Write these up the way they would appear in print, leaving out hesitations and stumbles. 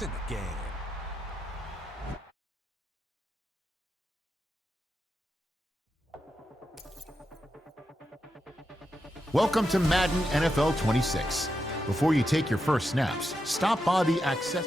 It's in the game. Welcome to Madden NFL 26. Before you take your first snaps, stop by the access.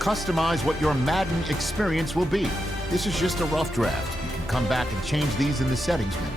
Customize what your Madden experience will be. This is just a rough draft. You can come back and change these in the settings menu.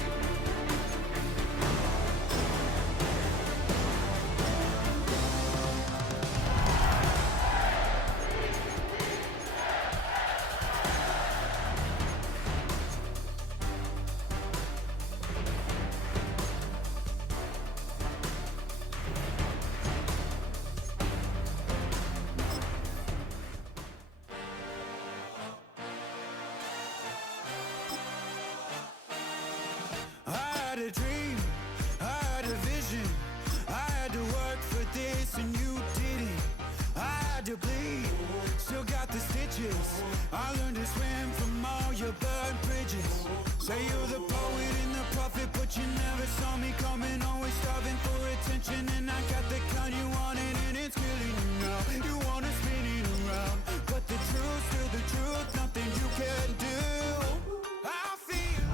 A dream, I had a vision, I had to work for this and you didn't. I had to bleed, still got the stitches. I learned to swim from all your burned bridges. Say you're the poet and the prophet, but you never saw me coming. Always starving for attention, and I got the kind you wanted, and it's killing you now. You wanna spin it around, but the truth's still the truth. Nothing you can do. I feel.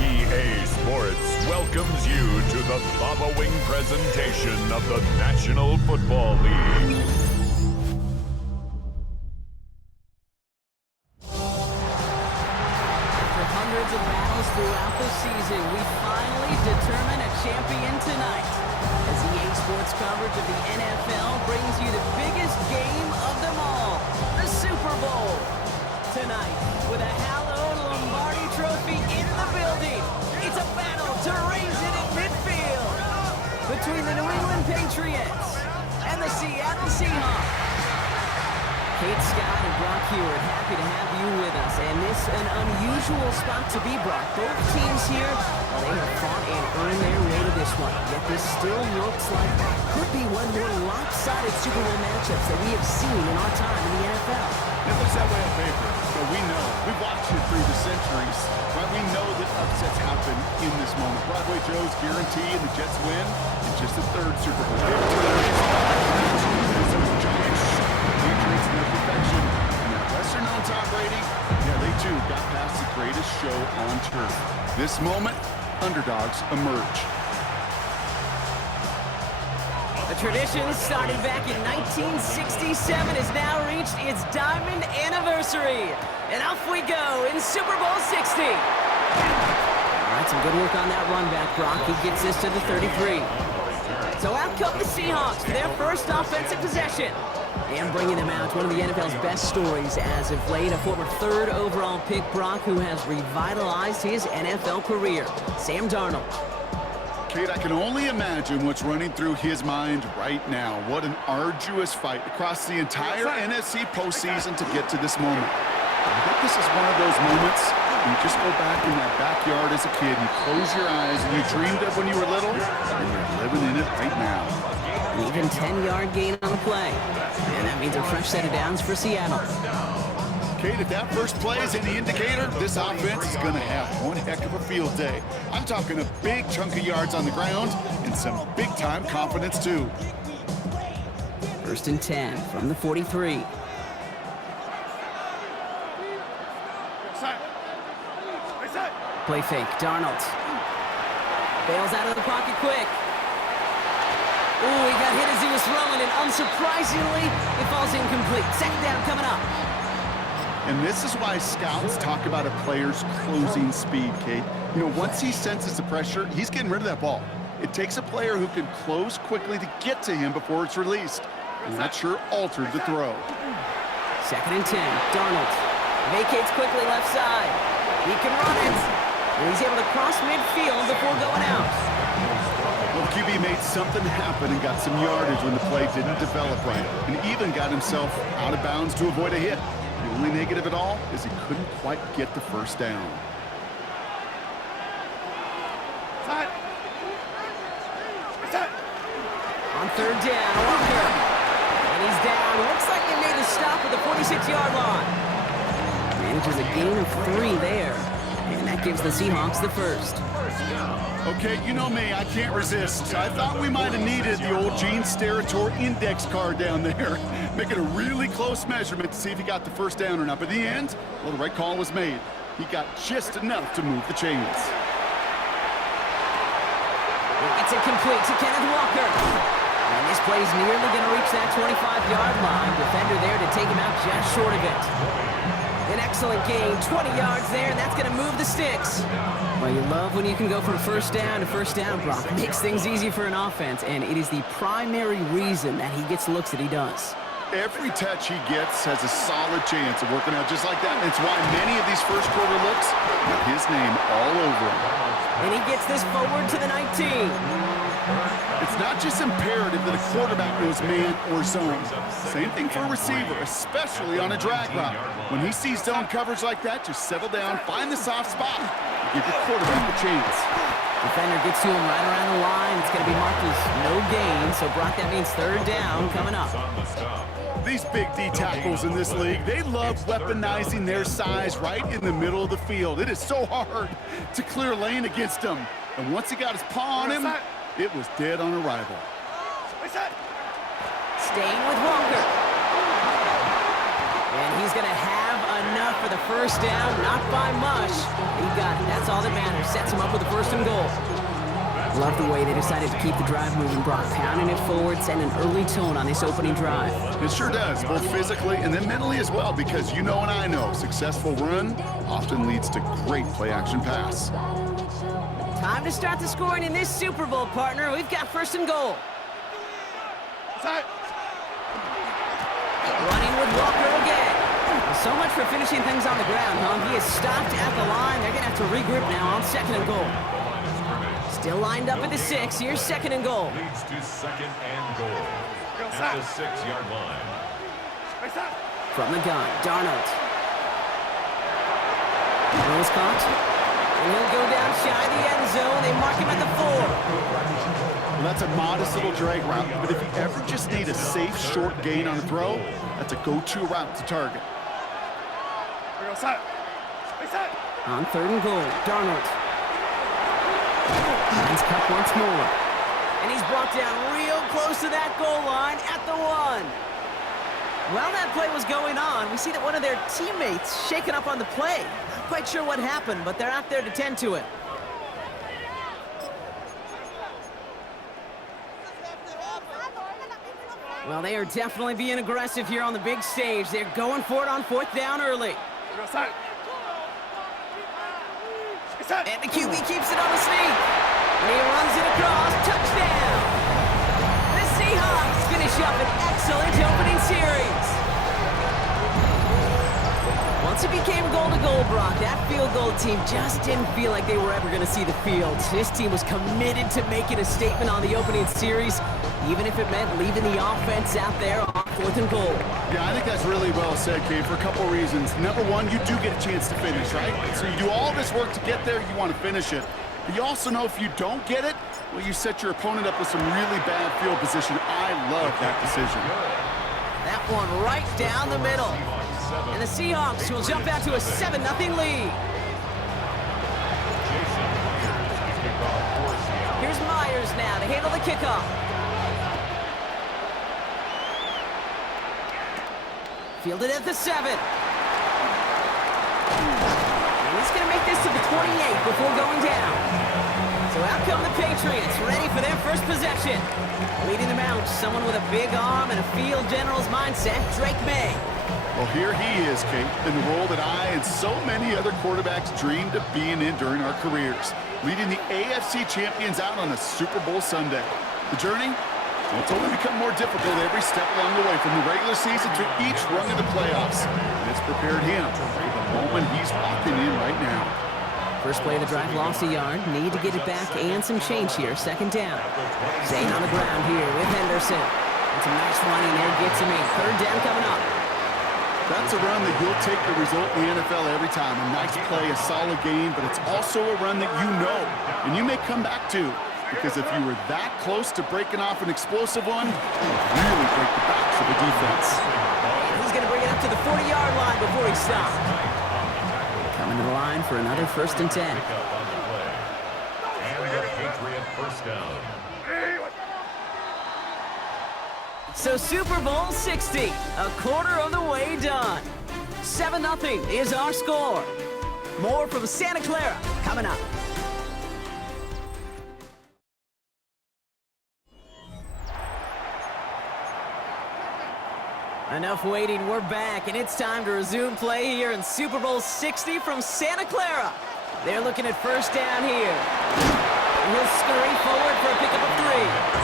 EA Sports welcomes you to the following presentation of the National Football League. After hundreds of battles throughout the season, we finally determine a champion tonight. As EA Sports coverage of the NFL brings you the biggest game of them all, the Super Bowl. Tonight, with a hallowed Lombardi trophy in the building, it's a battle to raise it in midfield between the New England Patriots and the Seattle Seahawks. Kate Scott and Brock Hewitt, happy to have you with us. And this an unusual spot to be, Brock. Both teams here, well, they have fought and earned their way to this one. Yet this still looks like could be one of the more lopsided Super Bowl matchups that we have seen in our time in the NFL. It looks that way on paper, but we know. We've watched it through the centuries. Right? We know that upsets happen in this moment. Broadway Joe's guarantee and the Jets win in just the third Super Bowl. Those Giants shock the Patriots in their perfection. And that lesser-known Tom Brady, yeah, they too got past the greatest show on turf. This moment, underdogs emerge. A tradition started back in 1967 has now reached its diamond anniversary. And off we go in Super Bowl 60. All right, some good work on that run back, Brock. He gets this to the 33. So out come the Seahawks for their first offensive possession. And bringing them out, one of the NFL's best stories as of late, a former third overall pick, Brock, who has revitalized his NFL career, Sam Darnold. Kate, I can only imagine what's running through his mind right now. What an arduous fight across the entire NFC postseason to get to this moment. I think this is one of those moments you just go back in that backyard as a kid, you close your eyes, and you dreamed of when you were little, and you're living in it right now. An even 10-yard gain on the play. And that means a fresh set of downs for Seattle. Kate, if that first play is any indicator, this offense is going to have one heck of a field day. I'm talking a big chunk of yards on the ground and some big-time confidence, too. First and 10 from the 43. Play fake, Darnold. Bails out of the pocket quick. Ooh, he got hit as he was throwing, and unsurprisingly, it falls incomplete. Second down coming up. And this is why scouts talk about a player's closing speed, Kate. You know, once he senses the pressure, he's getting rid of that ball. It takes a player who can close quickly to get to him before it's released. And that sure altered the throw. Second and 10, Darnold vacates quickly left side. He can run it. And he's able to cross midfield before going out. Well, the QB made something happen and got some yardage when the play didn't develop right. And even got himself out of bounds to avoid a hit. The only negative at all is he couldn't quite get the first down. On third down, Walker. And he's down. Looks like they made a stop at the 46-yard line. Manages a gain of 3 there. And that gives the Seahawks the first. Okay, you know me, I can't resist. I thought we might have needed the old Gene Steratore index card down there. Making a really close measurement to see if he got the first down or not. But in the end, well, the right call was made. He got just enough to move the chains. It's incomplete to Kenneth Walker. And this play's nearly going to reach that 25-yard line. Defender there to take him out just short of it. An excellent gain, 20 yards there, and that's going to move the sticks. Well, you love when you can go from first down to first down, Brock. It makes things easy for an offense, and it is the primary reason that he gets looks that he does. Every touch he gets has a solid chance of working out just like that. And it's why many of these first quarter looks have his name all over them. And he gets this forward to the 19. It's not just imperative that a quarterback knows man or zone. Same thing for a receiver, especially on a drag route. When he sees zone coverage like that, just settle down, find the soft spot, and give your quarterback a chance. Defender gets to him right around the line. It's going to be marked as no gain. So, Brock, that means third down coming up. These big D tackles in this league, they love weaponizing their size right in the middle of the field. It is so hard to clear lane against them. And once he got his paw on him, it was dead on arrival. Staying with Walker. And he's going to have enough for the first down. Not by much. He got it. That's all that matters. Sets him up with a first and goal. Love the way they decided to keep the drive moving, Brock. Pounding it forward, setting an early tone on this opening drive. It sure does, both physically and then mentally as well, because you know and I know, successful run often leads to great play-action pass. Time to start the scoring in this Super Bowl, partner. We've got first and goal. Running with Walker again. So much for finishing things on the ground, huh? He is stopped at the line. They're going to have to regroup now on second and goal. Still lined up at the 6. Here's second and goal. Leads to second and goal at the 6-yard line. From the gun, Darnold. Ball's caught. And he'll go down shy of the end zone. They mark him at the 4. Well, that's a modest little drag route, but if you ever just need a safe, short gain on a throw, that's a go-to route to target. On third and goal, Darnold. Lines cut once more. And he's brought down real close to that goal line at the 1. While that play was going on, we see that one of their teammates shaken up on the play. Not quite sure what happened, but they're out there to tend to it. Well, they are definitely being aggressive here on the big stage. They're going for it on fourth down early. And the QB keeps it on the sneak. And he runs it across. Touchdown! The Seahawks finish up an excellent opening series. Once it became goal-to-goal, Brock, that field goal team just didn't feel like they were ever going to see the field. This team was committed to making a statement on the opening series, even if it meant leaving the offense out there on fourth and goal. Yeah, I think that's really well said, Kate, for a couple of reasons. Number one, you do get a chance to finish, right? So you do all this work to get there, you want to finish it. But you also know if you don't get it, well, you set your opponent up with some really bad field position. I love that decision. That one right down the middle. And the Seahawks will jump out to a 7-0 lead. Here's Myers now to handle the kickoff. Fielded at the 7. And he's going to make this to the 28 before going down. So out come the Patriots, ready for their first possession. Leading them out, someone with a big arm and a field general's mindset, Drake May. Well, here he is, Kate, in the role that I and so many other quarterbacks dreamed of being in during our careers, leading the AFC champions out on a Super Bowl Sunday. The journey? Well, it's only become more difficult every step along the way, from the regular season to each run of the playoffs. And it's prepared him for the moment he's walking in right now. First play of the drive, lost a yard. Need to get it back and some change here. Second down. Zane on the ground here with Henderson. It's a nice running there, gets him in. Third down coming up. That's a run that you'll take the result in the NFL every time. A nice play, a solid game, but it's also a run that you know and you may come back to, because if you were that close to breaking off an explosive one, it would really break the backs of the defense. And he's going to bring it up to the 40-yard line before he stops. Coming to the line for another 1st and 10. And the Patriot first down. So Super Bowl 60, a quarter of the way done. 7-0 is our score. More from Santa Clara coming up. Enough waiting, we're back, and it's time to resume play here in Super Bowl 60 from Santa Clara. They're looking at 1st down here. He'll scurry forward for a pickup of 3.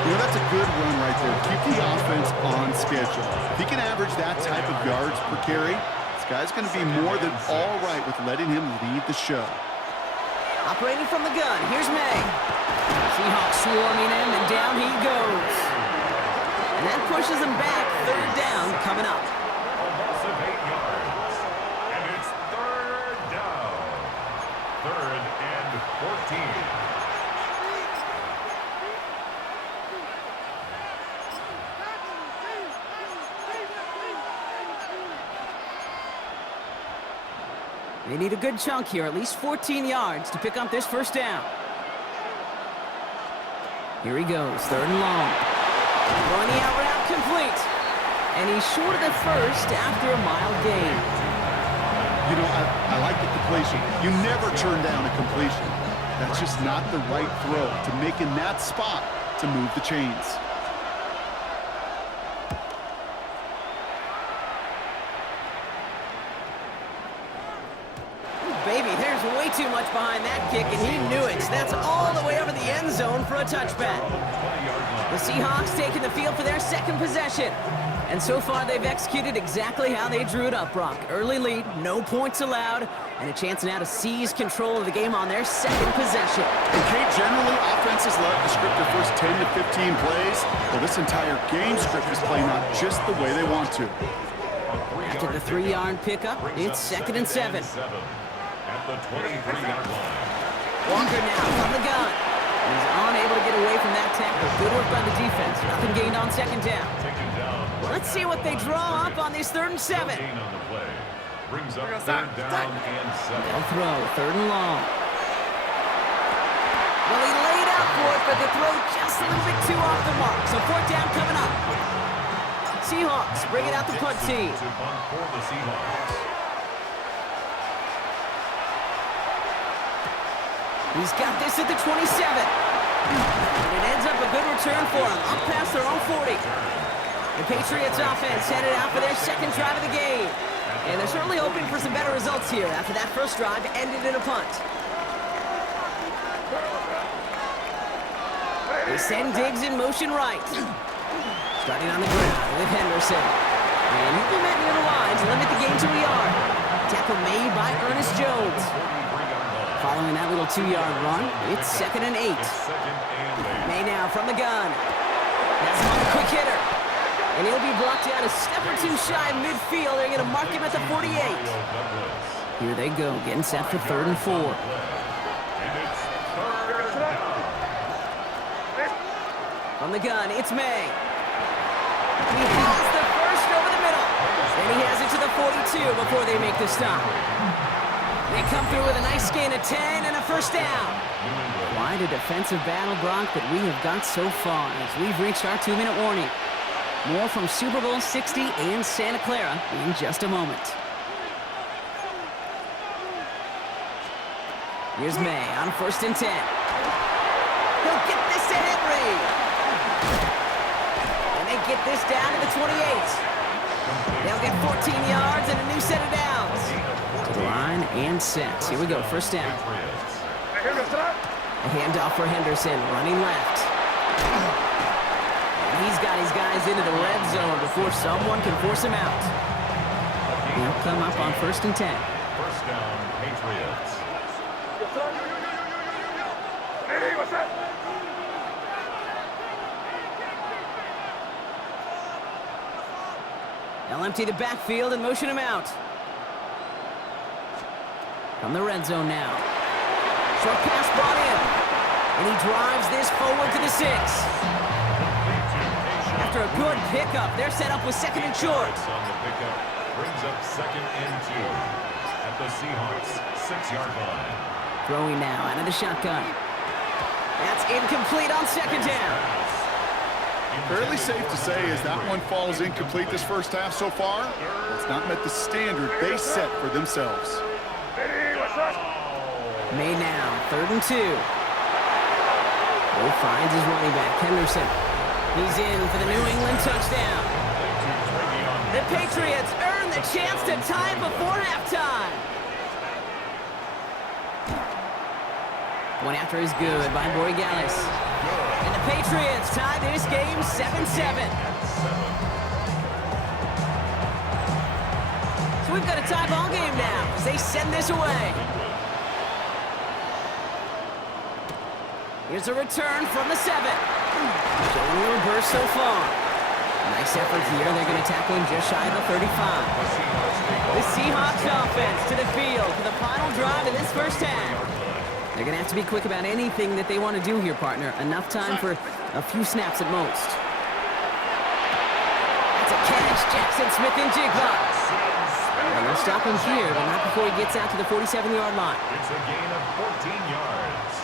You know, that's a good run right there. Keep the offense on schedule. If he can average that type of yards per carry, this guy's going to be more than all right with letting him lead the show. Operating from the gun, here's May. Seahawks swarming him, and down he goes. And that pushes him back. 3rd down coming up. A loss of 8 yards. And it's 3rd down. 3rd and 14. They need a good chunk here, at least 14 yards to pick up this 1st down. Here he goes, 3rd and long. Throwing the out route complete. And he's short of the 1st after a mile gain. You know, I like the completion. You never turn down a completion. That's just not the right throw to make in that spot to move the chains. Baby, there's way too much behind that kick, and he knew it. That's all the way over the end zone for a touchback. The Seahawks taking the field for their 2nd possession. And so far, they've executed exactly how they drew it up, Brock. Early lead, no points allowed, and a chance now to seize control of the game on their 2nd possession. And Kate, generally, offenses love to script their first 10 to 15 plays. Well, this entire game script is playing out just the way they want to. After the 3-yard pickup, it's 2nd and 7. At the 23-yard line. Walker now from the gun. He's unable to get away from that tackle. Good work by the defense. Nothing gained on 2nd down. Let's see what they draw up on this 3rd and 7. Gain on the play. Brings up 3rd down and 7. They'll throw 3rd and long. Well, he laid out for it, but the throw just a little bit too off the mark. So 4th down coming up. Seahawks bring it out the punt team. To punt for the Seahawks. He's got this at the 27. And it ends up a good return for him, up past their own 40. The Patriots offense headed out for their 2nd drive of the game. And they're certainly hoping for some better results here after that 1st drive ended in a punt. They send Diggs in motion right. Starting on the ground with Henderson. And he'll be met near the line to limit the game to a yard. Tackle made by Ernest Jones. Following that little 2-yard run, it's 2nd and 8. May now from the gun. Has him on the quick hitter. And he'll be blocked out a step or 2 shy of midfield. They're going to mark him at the 48. Here they go, getting set for 3rd and 4. From the gun, it's May. He has the 1st over the middle. And he has it to the 42 before they make the stop. They come through with a nice gain of 10 and a 1st down. Quite a defensive battle, Brock, that we have got so far as we've reached our 2-minute warning. More from Super Bowl 60 and Santa Clara in just a moment. Here's May on 1st and 10. He'll get this to Henry. And they get this down to the 28. They'll get 14 yards and a new set of downs. To the line and set. Here we go, 1st down. A handoff for Henderson, running left. And he's got his guys into the red zone before someone can force him out. He'll come up on 1st and 10. 1st down, Patriots. They'll empty the backfield and motion him out. From the red zone now. Short pass brought in. And he drives this forward to the 6. After a good pickup, they're set up with 2nd and short. On the pickup brings up 2nd and 2 at the Seahawks 6-yard line. Throwing now out of the shotgun. That's incomplete on 2nd down. Fairly safe to say as that one falls incomplete this first half so far. It's not met the standard they set for themselves. May now, 3rd and 2. Bo finds his running back, Henderson. He's in for the New England touchdown. The Patriots earn the chance to tie it before halftime. One after is good by Borregales. And the Patriots tie this game 7-7. So we've got a tie ball game now as they send this away. Here's a return from the 7. Showing a little burst so far. Nice effort here. They're going to tackle him just shy of the 35. The Seahawks offense to the field for the final drive of this first half. They're going to have to be quick about anything that they want to do here, partner. Enough time for a few snaps at most. That's a catch. Jackson Smith in Jigba. And they'll stop him here, but not before he gets out to the 47-yard line. It's a gain of 14 yards.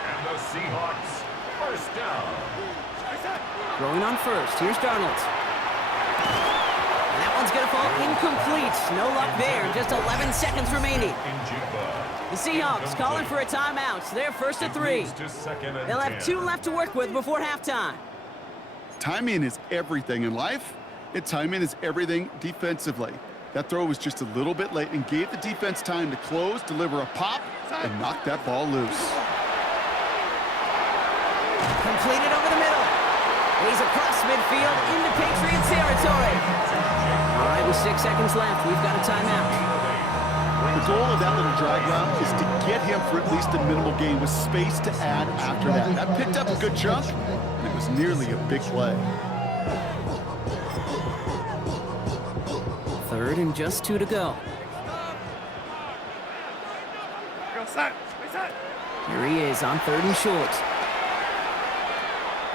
And the Seahawks first down. Throwing on first. Here's Darnold. And that one's going to fall incomplete. No luck there. Just 11 seconds remaining. The Seahawks calling for a timeout. So they're 1st and 3. They'll have 2 left to work with before halftime. Timing is everything in life, and timing is everything defensively. That throw was just a little bit late and gave the defense time to close, deliver a pop, and knock that ball loose. Completed over the middle. He's across midfield into Patriots territory. All right, with 6 seconds left, we've got a timeout. The goal of that little drag route is to get him for at least a minimal gain with space to add after that. That picked up a good chunk, and it was nearly a big play. 3rd and just 2 to go. Here he is on 3rd and short.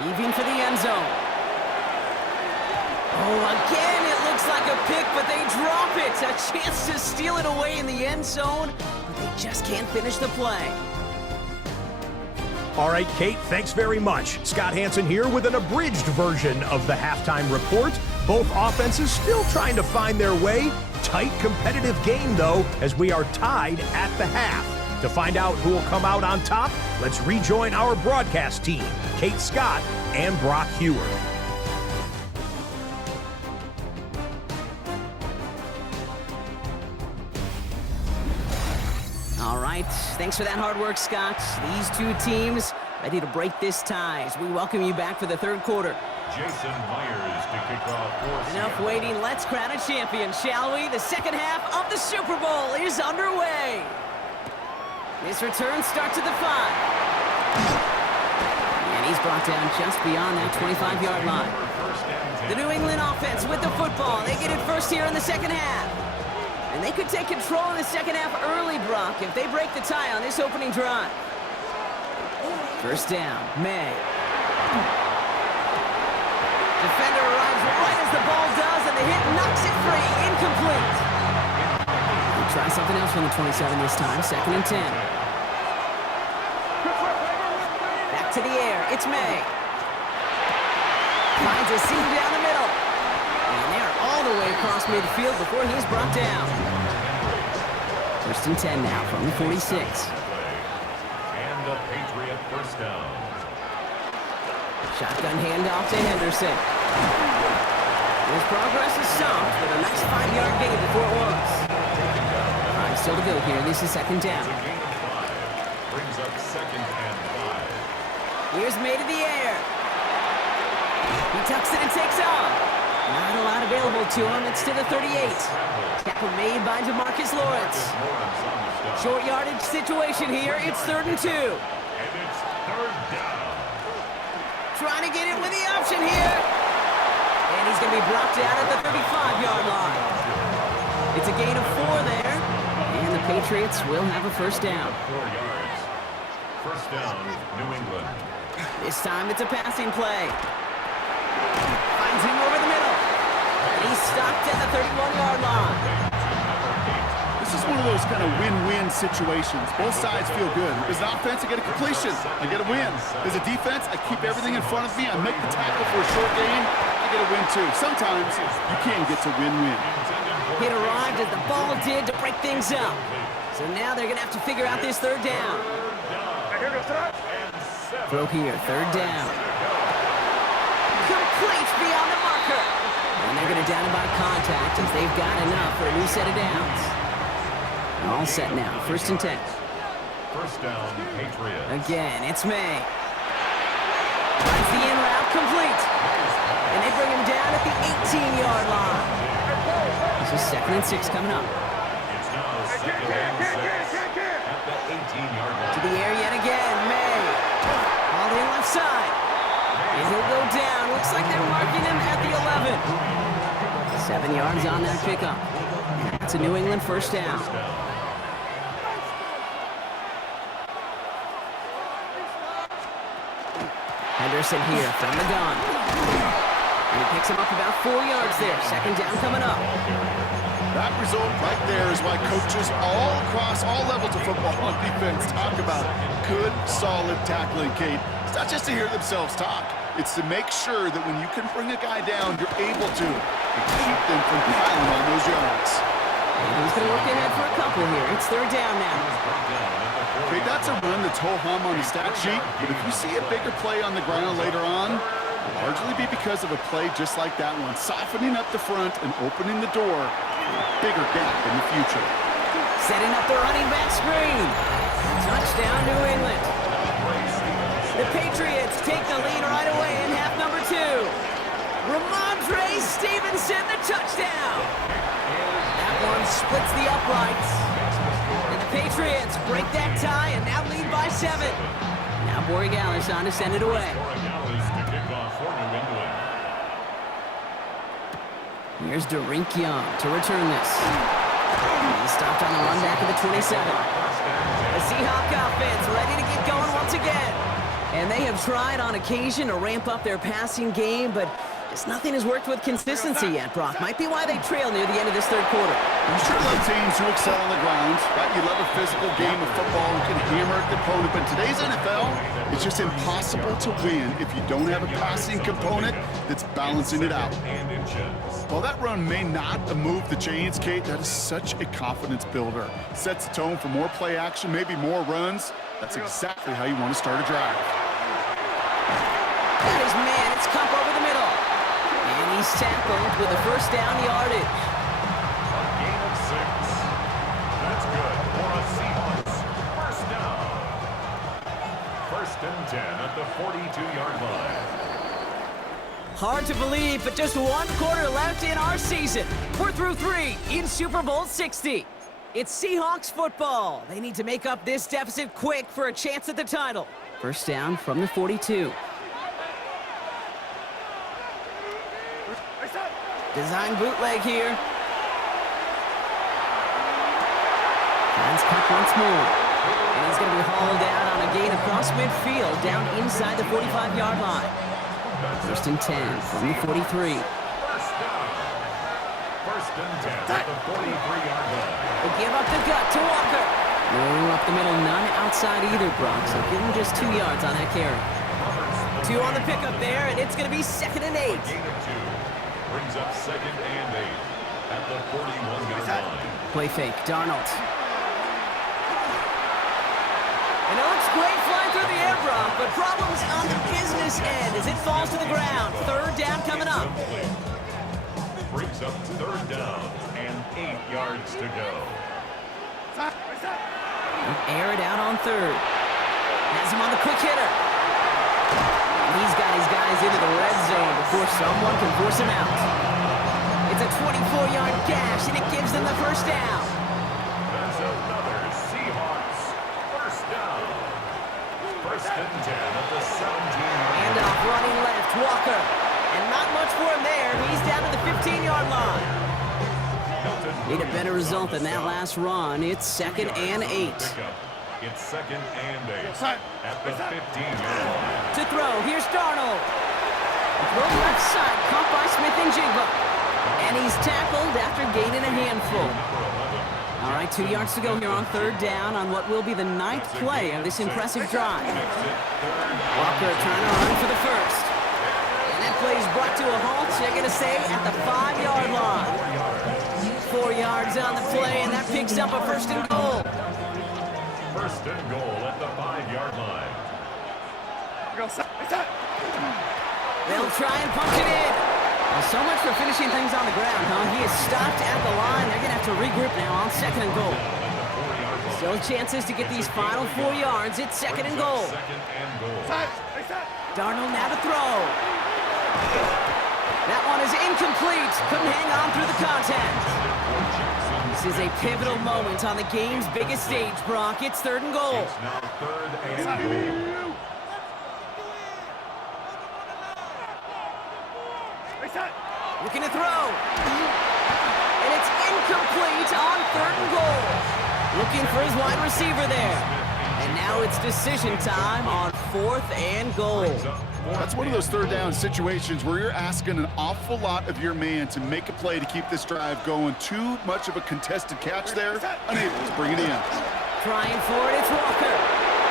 Heaving for the end zone. Oh, again, it looks like a pick, but they drop it. A chance to steal it away in the end zone, but they just can't finish the play. All right, Kate, thanks very much. Scott Hansen here with an abridged version of the halftime report. Both offenses still trying to find their way. Tight, competitive game, though, as we are tied at the half. To find out who will come out on top, let's rejoin our broadcast team, Kate Scott and Brock Hewer. All right, thanks for that hard work, Scott. These 2 teams ready to break this tie as we welcome you back for the 3rd quarter. Jason Myers to kick off for Enough waiting, let's crown a champion, shall we? The 2nd half of the Super Bowl is underway. This return starts at the 5. And he's brought down just beyond that 25-yard line. The New England offense with the football. They get it first here in the 2nd half. And they could take control in the 2nd half early, Brock, if they break the tie on this opening drive. First down, May. Defender arrives right as the ball does, and the hit knocks it free. Incomplete. We'll try something else from the 27 this time. 2nd and 10. Back to the air. It's May. Finds a seam down the middle. And they're all the way across midfield before he's brought down. 1st and 10 now from the 46. And a Patriot first down. Shotgun handoff to Henderson. His progress is stopped with a nice 5-yard gain before it was. Time still to go here. This is 2nd down. Brings up 2nd and 5. Here's May to the air. He tucks it and takes off. Not a lot available to him. It's to the 38. Tackle made by DeMarcus Lawrence. Short yardage situation here. It's 3rd and 2. And it's 3rd down. Trying to get it with the option here. And he's going to be brought down at the 35-yard line. It's a gain of 4 there, and the Patriots will have a first down. 4 yards. First down, New England. This time it's a passing play. Finds him over the middle. And he's stopped at the 31-yard line. This is one of those kind of win-win situations. Both sides feel good. As an offense, I get a completion. I get a win. As a defense, I keep everything in front of me. I make the tackle for a short gain. I get a win, too. Sometimes you can get to win-win. It arrived as the ball did to break things up. So now they're going to have to figure out this third down. Throw here, third down. Complete beyond the marker. And they're going to down him by contact as they've got enough for a new set of downs. All set now, 1st and 10. First down, Patriots. Again, it's May. Finds the in route complete. And they bring him down at the 18-yard line. This is 2nd and 6 coming up. It's now 2nd and 6 at the 18-yard line. To the air yet again, May. All the left side. And he'll go down. Looks like they're marking him at the 11. 7 yards on that pickup. It's a New England first down. Henderson here from the gun. And he picks him up about 4 yards there. 2nd down coming up. That result right there is why coaches all across all levels of football on defense talk about good, solid tackling, Kate. It's not just to hear themselves talk. It's to make sure that when you can bring a guy down, you're able to keep them from piling on those yards. And he's going to look ahead for a couple here. It's 3rd down now. Okay, that's a run that's ho-hum on the stat sheet, but if you see a bigger play on the ground later on, it'll largely be because of a play just like that one, softening up the front and opening the door for a bigger gap in the future. Setting up the running back screen. Touchdown, New England. The Patriots take the lead right away in half number 2. Ramondre Stevenson, the touchdown. That one splits the uprights. And the Patriots break that tie and now lead by 7. Now Borregales on to send it away. Here's Derink Young to return this. He stopped on the run back of the 27. The Seahawks offense ready to get going once again. And they have tried on occasion to ramp up their passing game, but just nothing has worked with consistency yet, Brock. Might be why they trail near the end of this 3rd quarter. You sure love teams who excel on the ground, right? You love a physical game of football who can hammer at the opponent, but in today's NFL, it's just impossible to win if you don't have a passing component that's balancing it out. While that run may not move the chains, Kate, that is such a confidence builder. Sets the tone for more play action, maybe more runs. That's exactly how you want to start a drive. That is man, it's Cup over the middle. And he's tackled with the first down yardage. A gain of 6. That's good for a Seahawks first down. 1st and 10 at the 42-yard line. Hard to believe, but just 1 quarter left in our season. We're through 3 in Super Bowl 60. It's Seahawks football. They need to make up this deficit quick for a chance at the title. First down from the 42. Design bootleg here. Finds Cup once more. And he's going to be hauled out on a gain across midfield down inside the 45-yard line. 1st and 10 from the 43. First down. 1st and 10 at the 43-yard line. They give up the gut to Walker. No up the middle, none outside either, Brock. So give him just 2 yards on that carry. 2 on the pickup there, and it's going to be 2nd and 8. Gain of 2. Brings up 2nd and 8 at the 41-yard line. Play fake, Darnold. And it looks great flying through the air, Brock, but problems on the business end as it falls to the ground. 3rd down coming up. Brings up 3rd down and 8 yards to go. Air it out on 3rd. Has him on the quick hitter. And he's got his guys into the red zone before someone can force him out. It's a 24-yard gash, and it gives them the first down. That's another Seahawks first down. 1st and 10 at the 17-yard line. Handoff running left, Walker. And not much for him there. He's down to the 15-yard line. Need a better result than that last run. It's 2nd and 8. It's 2nd and 8 at the 15-yard line. To throw, here's Darnold. Throw left side, caught by Smith and Jigba. And he's tackled after gaining a handful. All right, 2 yards to go here on 3rd down on what will be the 9th play of this impressive drive. Walker trying to run for the first. And that play is brought to a halt, they're going to say, at the 5-yard line. 4 yards on the play, and that picks up a 1st and goal. 1st and goal at the 5-yard line. They'll try and punch it in. Well, so much for finishing things on the ground, huh? He is stopped at the line. They're going to have to regroup now on 2nd and goal. Still chances to get these final 4 yards. It's 2nd and goal. Darnold now to throw. That one is incomplete. Couldn't hang on through the contact. This is a pivotal moment on the game's biggest stage, Brock. It's 3rd and goal. It's now 3rd and goal. Looking to throw. And it's incomplete on 3rd and goal. Looking for his wide receiver there. And now it's decision time on 4th and goal. That's one of those 3rd down situations where you're asking an awful lot of your man to make a play to keep this drive going. Too much of a contested catch there. Unable to bring it in. Trying for it, it's Walker.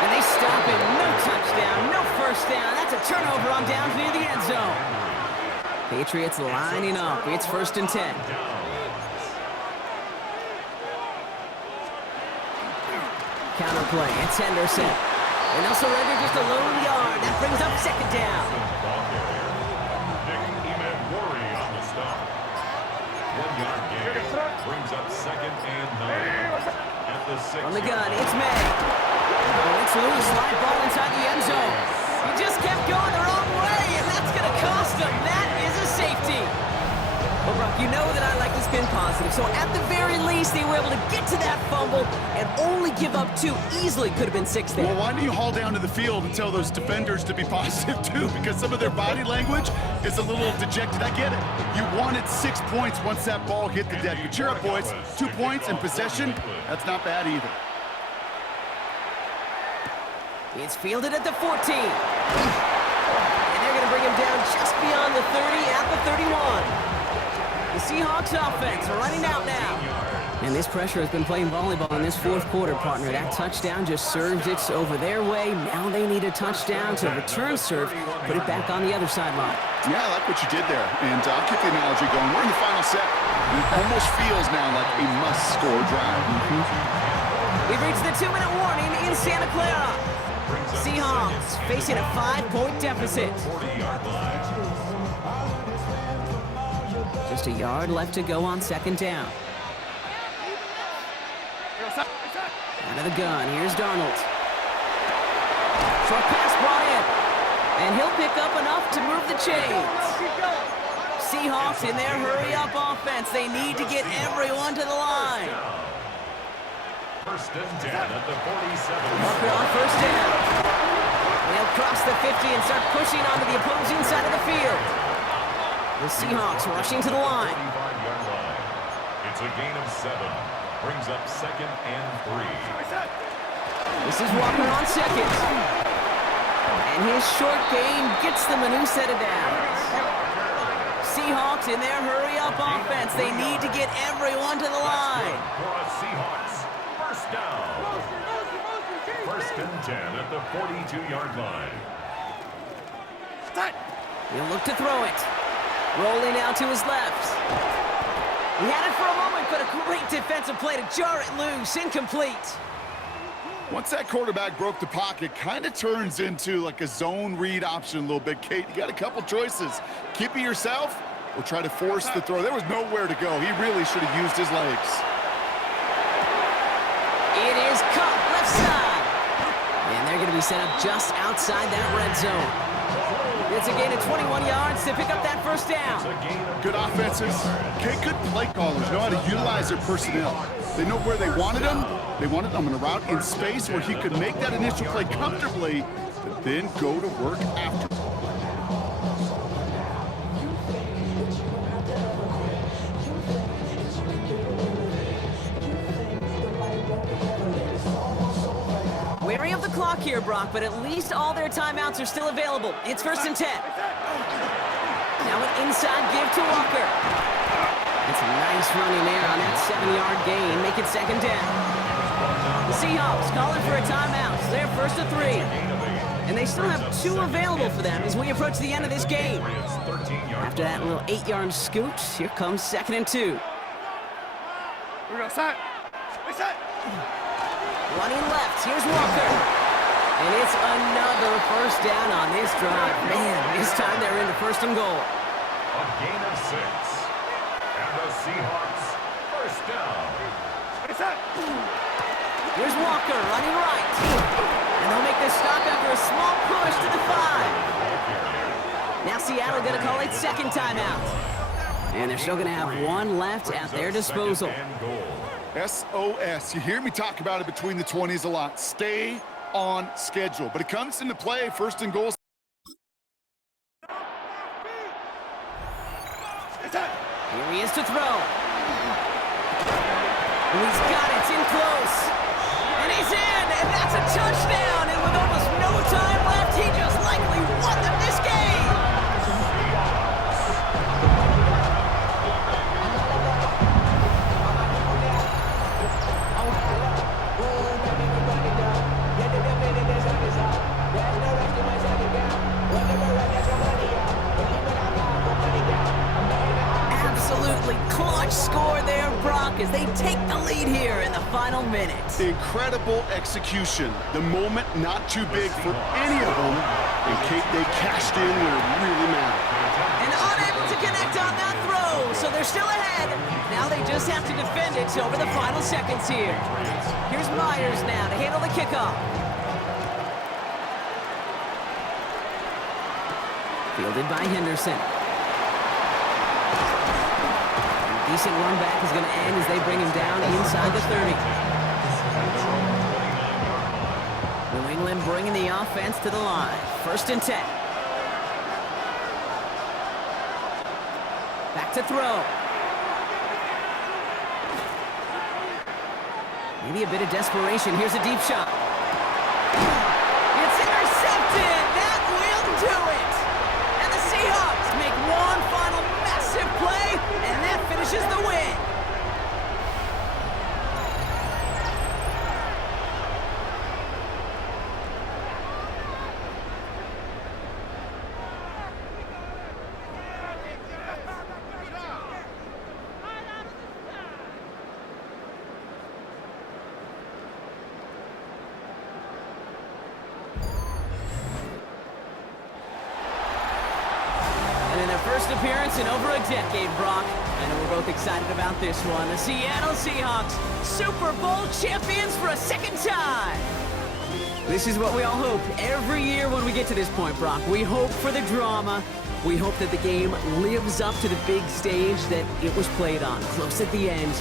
And they stop him. No touchdown, no 1st down. That's a turnover on downs near the end zone. Patriots lining up. It's 1st and 10. Counter play. It's Henderson. And they'll surrender just a lone yard. That brings up 2nd down. on the stop. 1 yard gain brings up 2nd and 9 at the 6. On the gun, it's May. Oh, it's loose. Slide ball inside the end zone. He just kept going the wrong way, and that's going to cost him. That is a safety. Well, Brock, you know that I like to spin positive, so at the very least, they were able to get to that fumble and only give up 2. Easily could have been 6 there. Well, why don't you haul down to the field and tell those defenders to be positive, too? Because some of their body language is a little dejected. I get it. You wanted 6 points once that ball hit the deck. But cheer up, boys. 2 points in possession, that's not bad either. It's fielded at the 14. And they're going to bring him down just beyond the 30 at the 31. The Seahawks offense running out now. And this pressure has been playing volleyball in this 4th quarter, partner. That touchdown just served it over their way. Now they need a touchdown to return serve, put it back on the other sideline. Yeah, I like what you did there. And I'll keep the analogy going. We're in the final set. It almost feels now like a must-score drive. We've reached the 2-minute warning in Santa Clara. Seahawks facing a 5-point deficit. Just a yard left to go on 2nd down. Out of the gun, here's Darnold. Short pass brought in. And he'll pick up enough to move the chains. Seahawks in their hurry-up offense. They need to get everyone to the line. 1st and 10 at the 47. Walker on 1st down. They'll cross the 50 and start pushing onto the opposing side of the field. The Seahawks rushing to the line. 35-yard line. It's a gain of 7. Brings up 2nd and 3. This is Walker on 2nd. And his short gain gets them a new set of downs. Seahawks in their hurry-up offense. They need to get everyone to the line. For a Seahawks. 1st down. 1st and 10 at the 42-yard line. He'll look to throw it. Rolling out to his left. He had it for a moment, but a great defensive play to jar it loose. Incomplete. Once that quarterback broke the pocket, kind of turns into like a zone read option a little bit. Kate, you got a couple choices. Keep it yourself or try to force the throw. There was nowhere to go. He really should have used his legs. It is caught left side. And they're going to be set up just outside that red zone. It's a gain of 21 yards to pick up that 1st down. Good offenses. Okay, good play callers know how to utilize their personnel. They know where they wanted him. They wanted him in a route in space where he could make that initial play comfortably, but then go to work after. of the clock here, Brock, but at least all their timeouts are still available. It's 1st and 10. Now an inside give to Walker. It's a nice running there on that 7-yard gain. Make it 2nd down. The Seahawks calling for a timeout. They're 1st and 3. And they still have 2 available for them as we approach the end of this game. After that little 8-yard scoot, here comes 2nd and 2. We're going to set. Running left, here's Walker. And it's another 1st down on this drive. Man, this time they're into 1st and goal. A gain of 6. And the Seahawks, 1st down. Here's Walker running right. And they'll make this stop after a small push to the 5. Now Seattle going to call it 2nd timeout. And they're still going to have 1 left at their disposal. SOS. You hear me talk about it between the 20s a lot. Stay on schedule. But it comes into play, 1st and goal. Here he is to throw. And he's got it. It's in close. And he's in. And that's a touchdown. And with almost no time left, he just likely won them this game. Absolutely clutch score there, Brock, as they take the lead here in the final minutes. Incredible execution. The moment not too big for any of them. And Kate, they cashed in where it really mattered. And unable to connect on that throw, so they're still ahead. Now they just have to defend it over the final seconds here. Here's Myers now to handle the kickoff. Fielded by Henderson. Decent run back is going to end as they bring him down inside the 30. New England bringing the offense to the line. 1st and 10. Back to throw. Maybe a bit of desperation. Here's a deep shot. It's intercepted. That will do it. And the Seahawks make one final massive play, and that finishes the win. And in their first appearance in over a decade, Brock, I know we're both excited about this one. The Seattle Seahawks, Super Bowl champions for a 2nd time. This is what we all hope every year when we get to this point, Brock. We hope for the drama. We hope that the game lives up to the big stage that it was played on. Close at the end,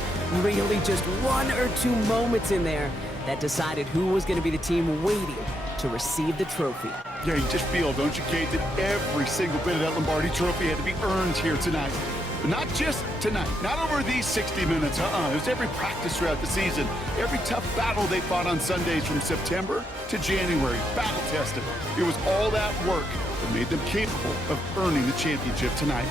really just 1 or 2 moments in there that decided who was going to be the team waiting to receive the trophy. Yeah, you just feel, don't you, Kate, that every single bit of that Lombardi trophy had to be earned here tonight. But not just tonight, not over these 60 minutes, It was every practice throughout the season, every tough battle they fought on Sundays from September to January, battle tested. It was all that work that made them capable of earning the championship tonight.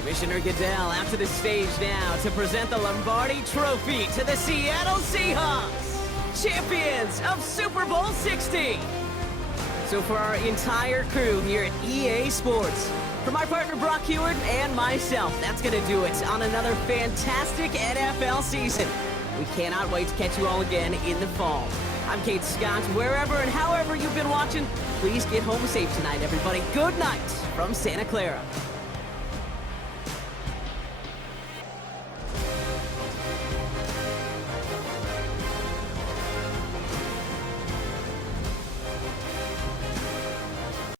Commissioner Goodell out to the stage now to present the Lombardi Trophy to the Seattle Seahawks, champions of Super Bowl 60. So for our entire crew here at EA Sports, for my partner Brock Heward and myself, that's going to do it on another fantastic NFL season. We cannot wait to catch you all again in the fall. I'm Kate Scott. Wherever and however you've been watching, please get home safe tonight, everybody. Good night from Santa Clara.